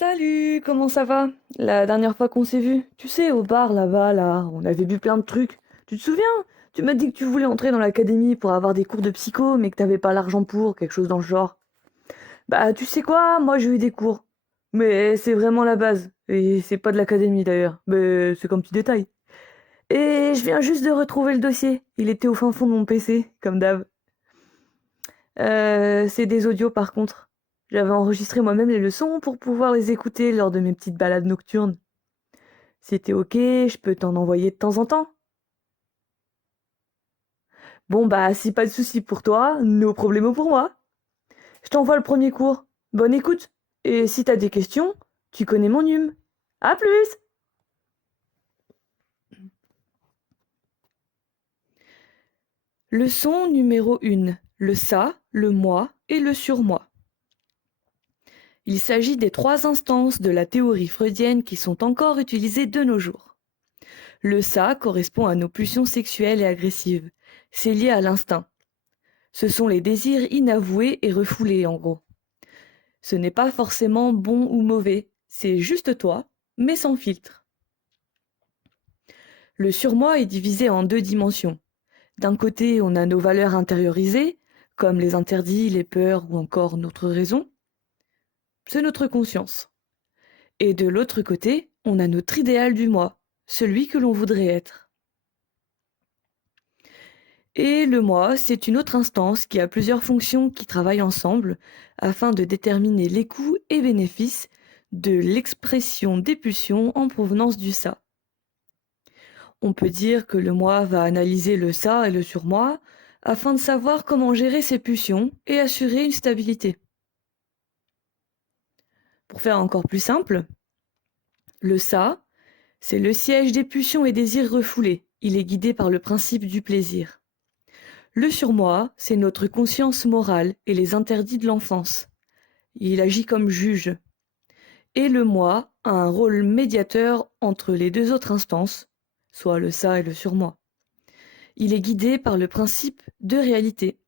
Salut, comment ça va? La dernière fois qu'on s'est vu, tu sais, au bar là-bas, là, on avait bu plein de trucs. Tu te souviens? Tu m'as dit que tu voulais entrer dans l'académie pour avoir des cours de psycho, mais que t'avais pas l'argent pour, quelque chose dans le genre. Bah, tu sais quoi? Moi, j'ai eu des cours. Mais c'est vraiment la base. Et c'est pas de l'académie d'ailleurs. Mais c'est comme petit détail. Et je viens juste de retrouver le dossier. Il était au fin fond de mon PC, comme d'hab. C'est des audios par contre. J'avais enregistré moi-même les leçons pour pouvoir les écouter lors de mes petites balades nocturnes. Si t'es ok, je peux t'en envoyer de temps en temps. Bon bah si pas de soucis pour toi, no problemo pour moi. Je t'envoie le premier cours. Bonne écoute. Et si t'as des questions, tu connais mon nume. À plus! Leçon numéro 1. Le ça, le moi et le surmoi. Il s'agit des trois instances de la théorie freudienne qui sont encore utilisées de nos jours. Le ça correspond à nos pulsions sexuelles et agressives. C'est lié à l'instinct. Ce sont les désirs inavoués et refoulés en gros. Ce n'est pas forcément bon ou mauvais, c'est juste toi, mais sans filtre. Le surmoi est divisé en deux dimensions. D'un côté, on a nos valeurs intériorisées, comme les interdits, les peurs ou encore notre raison. C'est notre conscience. Et de l'autre côté, on a notre idéal du moi, celui que l'on voudrait être. Et le moi, c'est une autre instance qui a plusieurs fonctions qui travaillent ensemble afin de déterminer les coûts et bénéfices de l'expression des pulsions en provenance du ça. On peut dire que le moi va analyser le ça et le surmoi afin de savoir comment gérer ses pulsions et assurer une stabilité. Pour faire encore plus simple, le ça, c'est le siège des pulsions et désirs refoulés. Il est guidé par le principe du plaisir. Le surmoi, c'est notre conscience morale et les interdits de l'enfance. Il agit comme juge. Et le moi a un rôle médiateur entre les deux autres instances, soit le ça et le surmoi. Il est guidé par le principe de réalité.